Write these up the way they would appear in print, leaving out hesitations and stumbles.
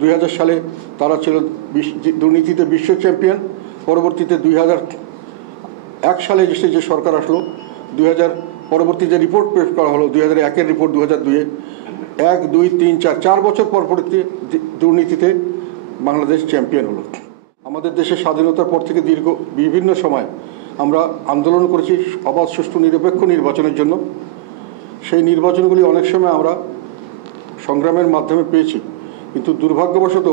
2000 সালে তারা ছিল দুর্নীতিতে বিশ্ব চ্যাম্পিয়ন। পরবর্তীতে 2001 সালে যে সরকার আসলো, 2000 পরবর্তী যে রিপোর্ট পেশ করা হলো 2001-এর রিপোর্ট 2002-এ 1, 2, 3, 4 বছর পরবর্তী দুর্নীতিতে বাংলাদেশ চ্যাম্পিয়ন হলো। আমাদের দেশের স্বাধীনতার পর থেকে বিভিন্ন সময় আমরা আন্দোলন করেছি অবাধ, সুষ্ঠু, নিরপেক্ষ নির্বাচনের জন্য। সেই নির্বাচনগুলি অনেক সময় আমরা সংগ্রামের মাধ্যমে পেয়েছি, কিন্তু দুর্ভাগ্যবশত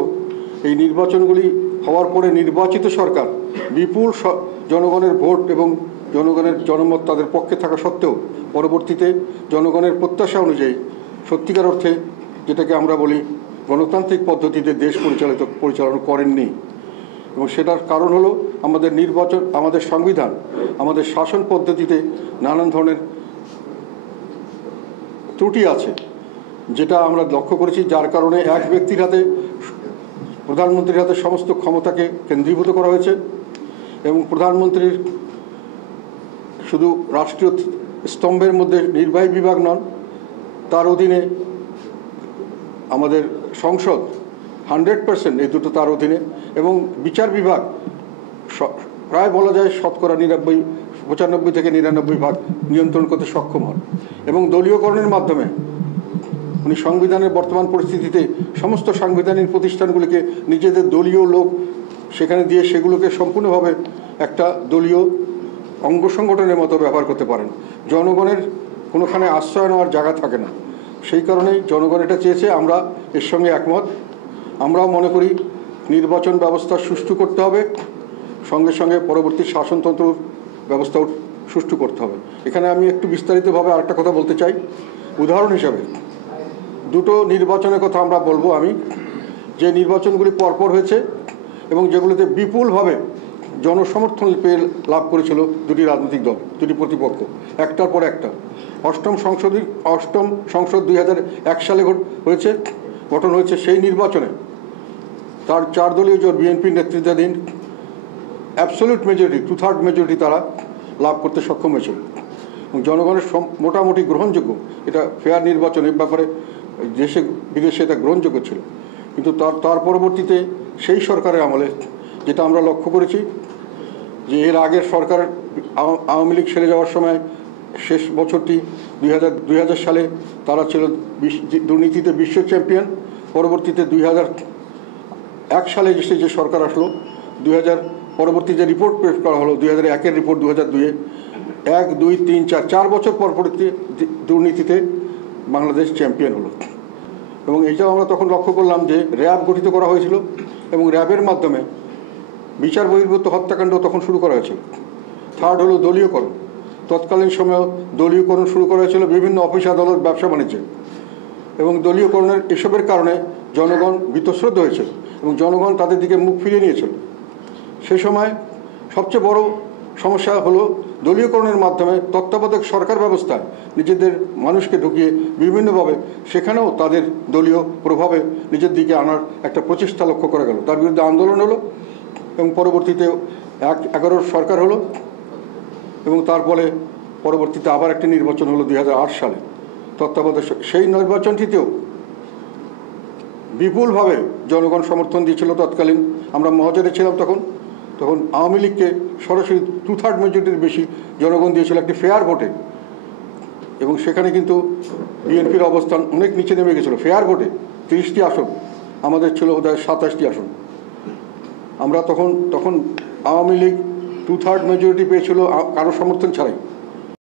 এই নির্বাচনগুলি হওয়ার পরে নির্বাচিত সরকার বিপুল জনগণের ভোট এবং জনগণের জনমত তাদের পক্ষে থাকা সত্ত্বেও পরবর্তীতে জনগণের প্রত্যাশা অনুযায়ী সত্যিকার অর্থে যেটাকে আমরা বলি গণতান্ত্রিক পদ্ধতিতে দেশ পরিচালনা করেননি। এবং সেটার কারণ হলো আমাদের নির্বাচন, আমাদের সংবিধান, আমাদের শাসন পদ্ধতিতে নানান ধরনের ত্রুটি আছে, যেটা আমরা লক্ষ্য করেছি, যার কারণে এক ব্যক্তির হাতে, প্রধানমন্ত্রীর হাতে সমস্ত ক্ষমতাকে কেন্দ্রীভূত করা হয়েছে। এবং প্রধানমন্ত্রীর শুধু রাষ্ট্রীয় স্তম্ভের মধ্যে নির্বাহী বিভাগ নন, তার অধীনে আমাদের সংসদ 100% এই দুটো তার অধীনে, এবং বিচার বিভাগ প্রায় বলা যায় শতকরা 95 থেকে 99% নিয়ন্ত্রণ করতে সক্ষম হন। এবং দলীয়করণের মাধ্যমে উনি সংবিধানের বর্তমান পরিস্থিতিতে সমস্ত সাংবিধানিক প্রতিষ্ঠানগুলিকে নিজেদের দলীয় লোক সেখানে দিয়ে সেগুলোকে সম্পূর্ণভাবে একটা দলীয় অঙ্গ সংগঠনের মতো ব্যবহার করতে পারেন। জনগণের কোনোখানে আশ্রয় নেওয়ার জায়গা থাকে না। সেই কারণেই জনগণ এটা চেয়েছে, আমরা এর সঙ্গে একমত। আমরাও মনে করি নির্বাচন ব্যবস্থা সুষ্ঠু করতে হবে, সঙ্গে সঙ্গে পরবর্তী শাসনতন্ত্র ব্যবস্থাও সুষ্ঠু করতে হবে। এখানে আমি একটু বিস্তারিতভাবে আরেকটা কথা বলতে চাই। উদাহরণ হিসাবে দুটো নির্বাচনের কথা আমরা বলবো। আমি যে নির্বাচনগুলি পরপর হয়েছে এবং যেগুলোতে বিপুলভাবে জনসমর্থন পেয়ে লাভ করেছিল দুটি রাজনৈতিক দল, দুটি প্রতিপক্ষ, একটার পর একটা। অষ্টম সংসদ 2001 সালে গঠন হয়েছে। সেই নির্বাচনে তার 4 দলীয় জোট বিএনপি নেতৃত্বাধীন অ্যাবসলিউট মেজরিটি, 2/3 মেজরিটি তারা লাভ করতে সক্ষম হয়েছিল এবং জনগণের মোটামুটি গ্রহণযোগ্য, এটা ফেয়ার নির্বাচনের ব্যাপারে দেশে বিদেশে এটা গ্রহণযোগ্য ছিল। কিন্তু তার পরবর্তীতে সেই সরকারের আমলে যেটা আমরা লক্ষ্য করেছি, যে এর আগের সরকার আওয়ামী লীগ ছেড়ে যাওয়ার সময় শেষ বছরটি 2000 সালে তারা ছিল দুর্নীতিতে বিশ্ব চ্যাম্পিয়ন। পরবর্তীতে 2001 সালে যে সরকার আসলো, 2000 পরবর্তী যে রিপোর্ট পেশ করা হলো 2001-এর রিপোর্ট 2002-এ 1, 2, 3, 4 বছর পরবর্তী দুর্নীতিতে বাংলাদেশ চ্যাম্পিয়ন হলো। এবং এইটাও আমরা তখন লক্ষ্য করলাম যে র্যাব গঠিত করা হয়েছিল এবং র্যাবের মাধ্যমে বিচার বহির্ভূত হত্যাকাণ্ড তখন শুরু করা হয়েছিল। থার্ড হলো দলীয়করণ। তৎকালীন সময়েও দলীয়করণ শুরু করা হয়েছিল বিভিন্ন অফিস আদালত, ব্যবসা বাণিজ্যে, এবং দলীয়করণের এসবের কারণে জনগণ বীতশ্রদ্ধ হয়েছিল এবং জনগণ তাদের দিকে মুখ ফিরিয়ে নিয়েছিল। সে সময় সবচেয়ে বড় সমস্যা হলো দলীয়করণের মাধ্যমে তত্ত্বাবধায়ক সরকার ব্যবস্থায় নিজেদের মানুষকে ঢুকিয়ে বিভিন্নভাবে সেখানেও তাদের দলীয় প্রভাবে নিজের দিকে আনার একটা প্রচেষ্টা লক্ষ্য করা গেল। তার বিরুদ্ধে আন্দোলন হলো এবং পরবর্তীতে 11 সরকার হলো এবং তারপরে পরবর্তীতে আবার একটি নির্বাচন হলো 2008 সালে তত্ত্বাবধায়ক। সেই নির্বাচনটিতেও বিপুলভাবে জনগণ সমর্থন দিয়েছিল। তৎকালীন আমরা মহাজোটে ছিলাম তখন আওয়ামী লীগকে সরাসরি 2/3 মেজরিটির বেশি জনগণ দিয়েছিল একটি ফেয়ার ভোটে, এবং সেখানে কিন্তু বিএনপির অবস্থান অনেক নিচে নেমে গেছিলো। ফেয়ার ভোটে 30টি আসন, আমাদের ছিল বোধহয় 27টি আসন। আমরা তখন আওয়ামী লীগ 2/3 মেজরিটি পেয়েছিল কারো সমর্থন ছাড়াই।